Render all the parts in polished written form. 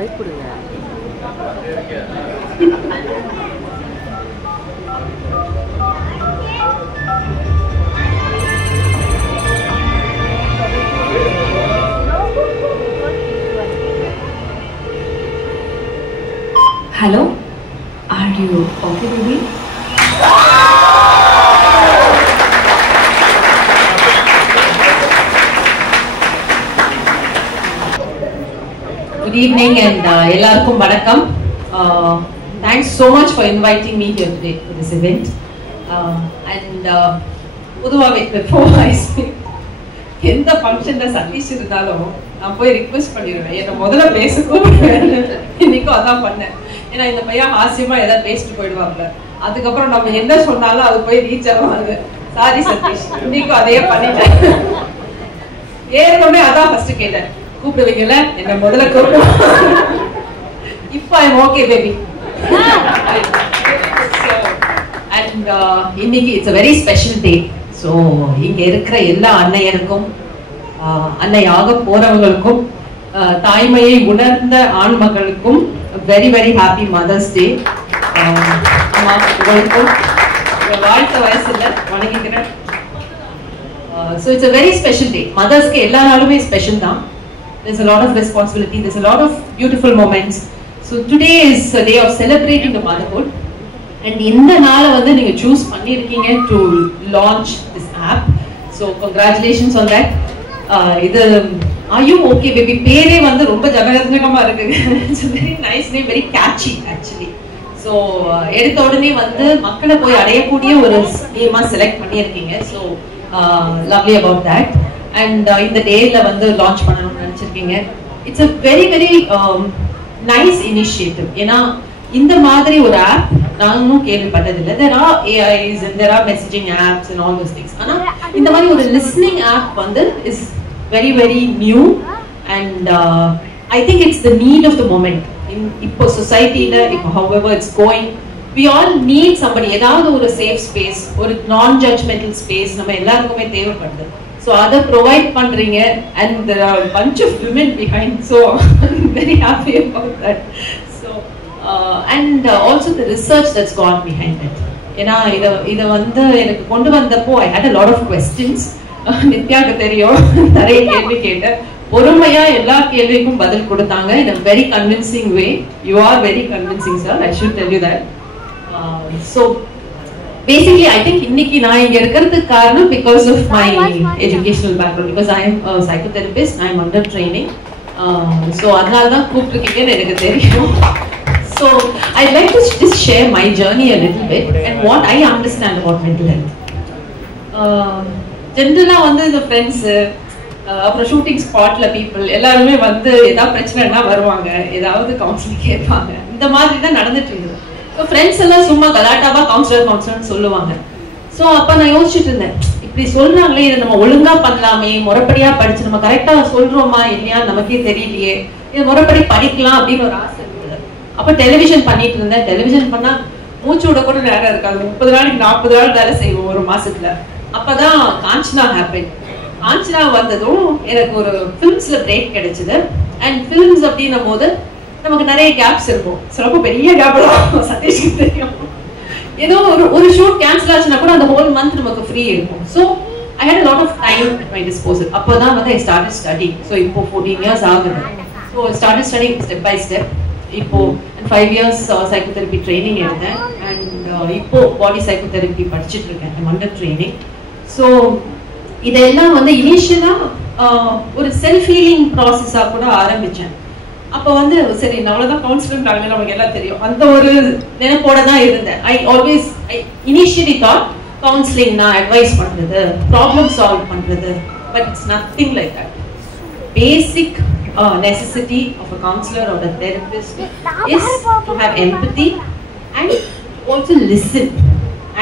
Mic கொடுங்க. Hello, are you okay, baby? Good evening and ellarkum vanakkam. Thanks so much for inviting me here today for this event. And பொதுவாகவே before I speak, எந்த ஃபங்க்ஷனில் சதீஷ் இருந்தாலும் நான் போய் request பண்ணிடுவேன், என்னை முதல்ல பேச கூப்பிடுவேன். இன்னைக்கும் அதான் பண்ணேன். ஏன்னா இந்த பையன் ஹாஸ்யமா ஏதாவது பேசிட்டு போயிடுவாங்க, அதுக்கப்புறம் நம்ம என்ன சொன்னாலும் அது போய் ரீச் ஆகுவாங்க. சாரி சதீஷ், இன்னைக்கும் அதையே பண்ணிட்டேன். ஏற்கனவே அதான் ஃபர்ஸ்ட் கேட்டேன், கூப்பிடுவீங்கல்ல, என்ன முதல்ல கூப்பிடுவோம். இப்போ I am okay baby. And இன்னைக்கு it's a very special day. So இங்க இருக்கிற எல்லா அன்னையருக்கும், அன்னையாக போறவங்களுக்கும், தாய்மையை உணர்ந்த ஆண் மகளுக்கும் very very happy mother's day. அம்மா உங்களுக்கும் வாழ்த்த வயசுல வணங்கிக்கிறேன். So it's a very special day. மதர்ஸ்க்கு எல்லா நாளுமே ஸ்பெஷல் தான். There's a lot of responsibility, there's a lot of beautiful moments. So today is a day of celebrating the motherhood. And இந்த நாளை வந்து நீங்க சூஸ் பண்ணிருக்கீங்க to launch this app. So congratulations on that. இது are you okay baby பேரே வந்து ரொம்ப ஜகஜகமா இருக்கு. It's a very nice name, very catchy actually. So எடுத்த உடனே வந்து மக்களை போய் அடையக்கூடிய ஒரு நேமா செலக்ட் பண்ணியிருக்கீங்க. So lovely about that. And இந்த டேல வந்து லான்ச் பண்ணணும்னு நினைச்சிருக்கீங்க. It's a very very nice initiative. ஏன்னா இந்த மாதிரி ஒரு ஆப் நானும் கேள்விப்பட்டதில்லை. There are AIs and there are messaging apps and all those things. ஆனா இந்த மாதிரி ஒரு listening app வந்து is very very new and I think it's the need of the moment. இப்போ சொசைட்டில இப்போ however it's going, we all need somebody. ஏதாவது ஒரு safe space, ஒரு non judgmental space நம்ம எல்லாருக்குமே தேவைப்படுது. So அதை ப்ரொவைட் பண்றீங்க and there are a bunch of women behind, so I'm very happy about that. So and also the research that's gone behind it. ஏன்னா இதை வந்து எனக்கு கொண்டு வந்தப்போ I had a lot of questions. நித்யாக்கு தெரியும், நிறைய கேள்வி கேட்டேன். பொறுமையா எல்லா கேள்விக்கும் பதில் கொடுத்தாங்க in a very convincing way. You are very convincing, sir. I should tell you that. So basically I think இன்னைக்கு நான் இங்க இருக்கிறதுக்கு காரணம் because of my educational background, because I am a psychotherapist, I am under training. So அதனால தான் கூப்பிட்டுருக்கீங்கன்னு எனக்கு தெரியும். So I'd like to just share my journey a little bit and what I understand about mental health. ஜென்ரலா வந்து இந்த friends, அப்புறம் shooting ஸ்பாட்ல people எல்லாருமே வந்து ஏதாவது பிரச்சனைனா வருவாங்க, ஏதாவது கவுன்சிலிங் கேட்பாங்க. இந்த மாதிரி தான் நடந்துட்டு இருந்தது. ஸோ ஃப்ரெண்ட்ஸ் எல்லாம் சும்மா கலாட்டாவா கவுன்சிலர்னு சொல்லுவாங்க. ஸோ அப்போ நான் யோசிச்சுட்டு இருந்தேன், இப்படி சொல்றாங்களே, இதை நம்ம ஒழுங்கா பண்ணலாமே, முறைப்படியா படிச்சு நம்ம கரெக்டா சொல்றோமா இல்லையா நமக்கே தெரியலையே, இது முறைப்படி படிக்கலாம் அப்படின்னு ஒரு ஆசை இருந்தது. அப்போ டெலிவிஷன் பண்ணிட்டு இருந்தேன். டெலிவிஷன் பண்ணா மூச்சு விட கூட நேரம் இருக்காது. 30 நாளைக்கு 40 நாள் வேலை செய்வோம் ஒரு மாசத்துல. அப்பதான் காஞ்சனா ஹேப்பன். காஞ்சனா வந்ததும் எனக்கு ஒரு ஃபிலிம்ஸ்ல பிரேக் கிடைச்சது. அண்ட் ஃபிலிம்ஸ் அப்படின்னும் போது நமக்கு நிறைய கேப்ஸ் இருக்கும். ரொம்ப பெரிய கேப் தான் சதீஷ்க்கு தெரியும். ஏதோ ஒரு ஷூட் கேன்சல் ஆச்சுன்னா கூட அந்த ஹோல் மந்த் நமக்கு ஃப்ரீ இருக்கும். So I hate a lot of time at my disposal. அப்போதான் வந்து I started studying. ஸோ இப்போ 14 years ஆகுது. So I started studying step by step. இப்போ 5 years psychotherapy training எடுத்தேன். அண்ட் இப்போ பாடி சைக்கோதெரபி படிச்சுட்டு இருக்கேன். I'm under training. ஸோ இதெல்லாம் வந்து இனிஷியலா ஒரு செல்ஃப் ஹீலிங் ப்ராசஸா கூட ஆரம்பிச்சேன். அப்போ வந்து சரி அவ்வளவுதான் கவுன்சிலிங் நமக்கு எல்லாம் தெரியும், அந்த ஒரு நினைப்போட தான் இருந்தேன். I initially thought counseling நான் அட்வைஸ் பண்றது, ப்ராப்ளம் சால்வ் பண்றது, but it's nothing like that. Basic necessity of a counselor or a therapist is to have empathy and also listen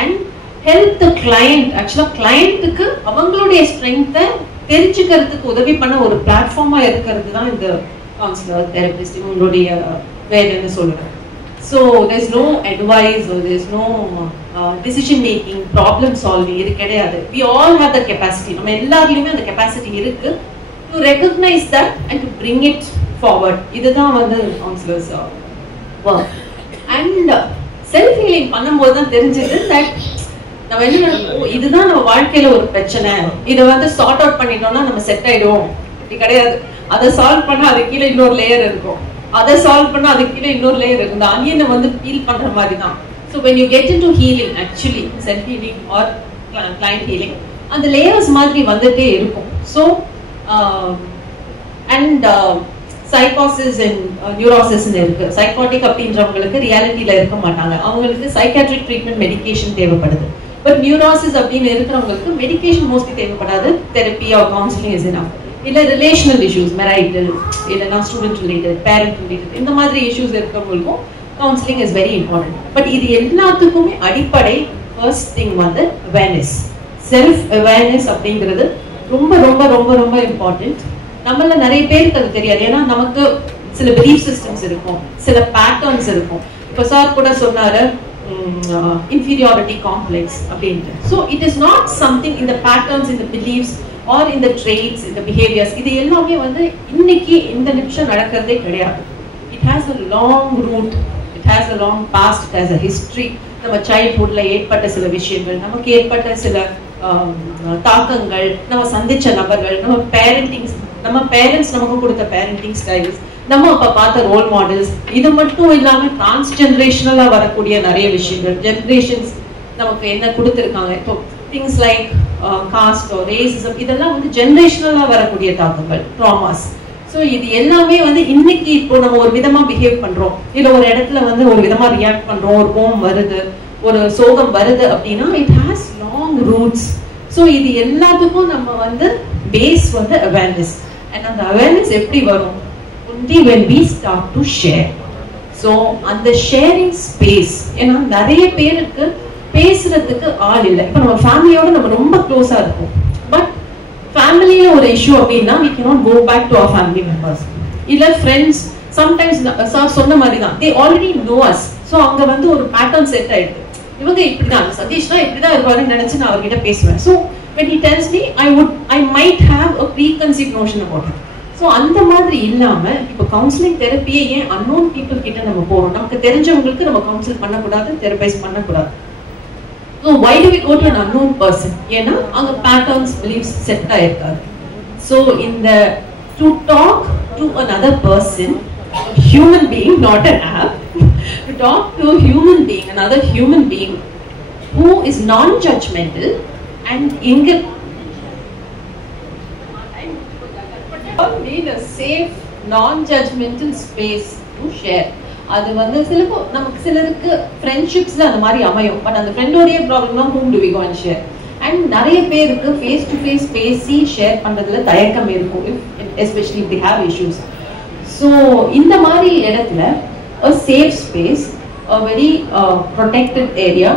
and help the client. Actually clientக்கு அவங்களுடைய ஸ்ட்ரெங்த்தை தெரிஞ்சுக்கிறதுக்கு உதவி பண்ண ஒரு பிளாட்ஃபார்மா இருக்கிறது தான் இந்த counselor, therapist, இவங்களுடைய வேலைன்னு சொல்றேன். So there's no advice or there's no decision making, problem solving இது கிடையாது. We all have the capacity. நம்ம எல்லாருலயுமே அந்த capacity இருக்கு to recognize that and to bring it forward. இதுதான் வந்து counsellors work. And self healing பண்ணும்போது தான் தெரிஞ்சது தட் நம்ம என்ன இதுதான் நம்ம வாழ்க்கையில ஒரு பிரச்சனை, இதை வந்து சார்ட் அவுட் பண்ணிட்டோம்னா நம்ம செட் ஆயிடுவோம். இப்படி கிடையாது. அதை சால்வ் பண்ணா அது கீழே இன்னொரு லேயர் இருக்கும், அதை சால்வ் பண்ணா அது கீழே இன்னொரு லேயர் இருக்கும். இந்த அனியனை வந்து ஃபீல் பண்ற மாதிரி தான். So when you get into healing, actually self healing or client healing, அந்த லேயர்ஸ் மாதிரி வந்துட்டே இருக்கும். ஸோ அண்ட் சைக்காசிஸ் அண்ட் நியூரோசிஸ்ன்னு இருக்கு. சைக்காட்டிக் அப்படின்றவங்களுக்கு ரியாலிட்டியில இருக்க மாட்டாங்க, அவங்களுக்கு சைக்காட்ரிக் ட்ரீட்மெண்ட் மெடிகேஷன் தேவைப்படுது. பட் நியூரோசிஸ் அப்படின்னு இருக்கிறவங்களுக்கு மெடிகேஷன் மோஸ்ட்லி தேவைப்படாது, therapy or counselling is enough. இல்ல ரிலேஷனல் இஷ்யூஸ், மெரைட்டல் இல்லைன்னா ஸ்டூடெண்ட் ரிலேட்டட், பேரண்ட் ரிலேட்டட், இந்த மாதிரி இஷ்யூஸ் இருக்கிறவங்களுக்கும் counselling is very important. But இது எல்லாத்துக்குமே அடிப்படை ஃபர்ஸ்ட் திங் வந்து அவேர்னஸ். செல்ஃப் அவேர்னஸ் அப்படிங்கிறது ரொம்ப ரொம்ப ரொம்ப ரொம்ப இம்பார்ட்டன்ட். நம்மள நிறைய பேருக்கு அது தெரியாது. ஏன்னா நமக்கு சில பிலீஃப் சிஸ்டம்ஸ் இருக்கும், சில பேட்டர்ன்ஸ் இருக்கும். இப்போ சார் கூட சொன்னாரு inferiority complex அப்படின்ட்டு. So it is not something in the patterns, in the beliefs or in the traits, in the behaviors. இது எல்லாமே வந்து இன்னைக்கு இந்த நிமிஷம் நடக்கிறதே கிடையாது. It has a long root, it has a long past, it has a history. நம்ம சைல்ட்ஹுட்ல ஏற்பட்ட சில விஷயங்கள், நமக்கு ஏற்பட்ட சில தாக்கங்கள், நம்ம சந்திச்ச நபர்கள், நம்ம பேரண்ட்ஸ் நமக்கு கொடுத்த பேரண்டிங் ஸ்டைல்ஸ், நம்ம அப்ப பார்த்த ரோல் மாடல்ஸ், இது மட்டும் இல்லாம டிரான்ஸ்ஜெனரேஷனலா வரக்கூடிய நிறைய விஷயங்கள், ஜெனரேஷன்ஸ் நமக்கு என்ன கொடுத்துருக்காங்க. இப்போ things like caste or racism, இதெல்லாம் வந்து ஜெனரேஷனலா வரக்கூடிய தாக்கங்கள், ட்ராமாஸ். ஸோ இது எல்லாமே வந்து இன்னைக்கு இப்போ நம்ம ஒரு விதமா பிஹேவ் பண்றோம், இல்ல ஒரு இடத்துல வந்து ஒரு விதமா ரியாக்ட் பண்றோம், ஒரு கோபம் வருது, ஒரு சோகம் வருது அப்படின்னா it has long roots. So இது எல்லாத்துக்கும் நம்ம வந்து பேஸ் வந்து அவேர்னஸ். அண்ட் அந்த அவேர்னஸ் எப்படி வரும்? only when we start to share. So அந்த ஷேரிங் ஸ்பேஸ், ஏன்னா நிறைய பேருக்கு பேசுறதுக்கு ஆள் இல்லை. இப்போ நம்ம ஃபேமிலியோட நம்ம ரொம்ப க்ளோஸா இருப்போம், பட் ஃபேமிலியில ஒரு இஷ்யூ அப்படின்னா we cannot go back to our family members. இல்ல ஃப்ரெண்ட்ஸ் சம்டைம்ஸ் சார் சொன்ன மாதிரி தான், they already know us. So அங்க வந்து ஒரு பேட்டர்ன் செட் ஆயிடுது. இவங்க இப்படிதான், சதீஷ்னா இப்படிதான் இருப்பாருன்னு நினைச்சு நான் அவர்கிட்ட பேசுவேன். So when he tells me, I might have a preconceived notion about him. So அந்த மாதிரி இல்லாம இப்போ கவுன்சிலிங் தெரப்பியை ஏன் அன்னோன் பீப்புள் கிட்ட நம்ம போறோம்? நமக்கு தெரிஞ்சவங்களுக்கு நம்ம கவுன்சில் பண்ணக்கூடாது, தெரப்பைஸ் பண்ணக்கூடாது. So why do we go to an unknown person? ஏன்னா அங்க பேட்டர்ன்ஸ், பிலீஃப்ஸ் செட் ஆயிருக்காது. ஸோ இந்த to talk to another person, a human being, not an app, to talk to a human being, another human being who is non-judgmental and need a safe non-judgmental space to share. அது வந்து நமக்கு சிலருக்கு ஃப்ரெண்ட்ஷிப்ஸ்ல அந்த மாதிரி அமையும், but அந்த ஃப்ரெண்டோடைய ப்ராப்ளம்னா whom do we go and share? And நிறைய பேருக்கு ஃபேஸ் டு ஃபேஸ் பேசி ஷேர் பண்றதுல தயக்கம் இருக்கும், especially if they have issues. So இந்த மாதிரி இடத்துல a safe space, a very protected area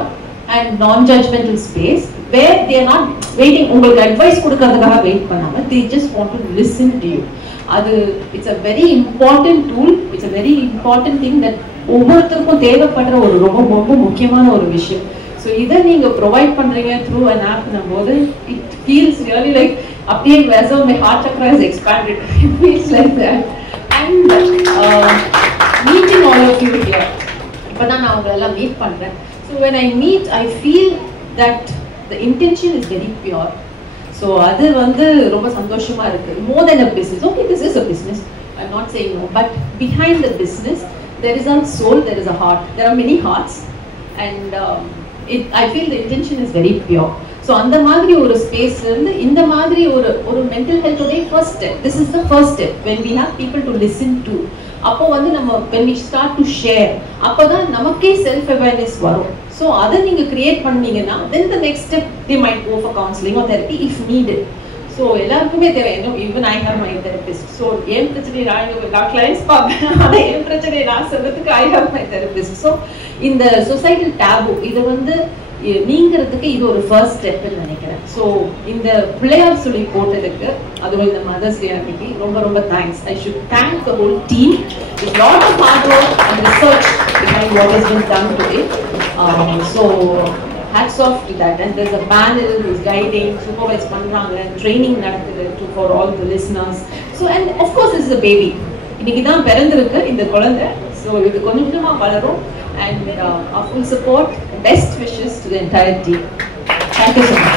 and non-judgmental space where they are not waiting, உங்களுக்கு அட்வைஸ் கொடுக்கறதுக்காக வெயிட் பண்ணாம they just want to listen to you. அது it's a very important tool, it's a very important thing that ஒவ்வொருத்தருக்கும் தேவைப்படுற ஒரு ரொம்ப ரொம்ப முக்கியமான ஒரு விஷயம். ஸோ இதை நீங்க ப்ரொவைட் பண்றீங்க த்ரூ an app போது it feels really like அப்படியே as my heart chakra is expanded. It feels like that. And meeting all of you here, இப்பதான் நான் உங்களை எல்லாம் மீட் பண்றேன். So when I meet, I feel that the intention is very pure. So அது வந்து ரொம்ப சந்தோஷமா இருக்கு. More than a business. Okay, this is a business. I'm not saying no, but behind the business there is a soul, there is a heart. There are many hearts, and I feel the intention is very pure. So அந்த மாதிரி ஒரு space இருந்து இந்த மாதிரி ஒரு mental health உடைய first step. This is the first step when we have people to listen to. அப்போ வந்து நம்ம when we start to share, அப்போதான் நமக்கே self awareness வரும். So அதை நீங்க கிரியேட் பண்ணீங்கன்னா then the next step they might go for counseling or therapy if needed. So எல்லாருக்குமே தேவை. Even I have my therapist. So என் பிரச்சனை நான் clients பார்ப்பேன், ஆனா என் பிரச்சனை நான் சொல்றதுக்கு I have my therapist. So இந்த societal taboo இதை வந்து நீங்கிறதுக்கு இது ஒரு ஃபர்ஸ்ட் ஸ்டெப்னு நினைக்கிறேன். ஸோ இந்த பிள்ளையார் சொல்லி போட்டதுக்கு, அதுவும் இந்த மதர்ஸ் டே அன்னைக்கு ரொம்ப ரொம்ப thanks. I should thank the whole team. It's lot of hard work and research behind what has been done today. So hats off to that. And there's a panel who's guiding, supervise பண்றாங்க, training நடக்குது for all the listeners. So and of course this is a baby. இன்னைக்கு தான் பிறந்திருக்கு இந்த குழந்தை. So இது கொஞ்சமா வளரும். And our full support, best wishes to the entire team. Thank you so much.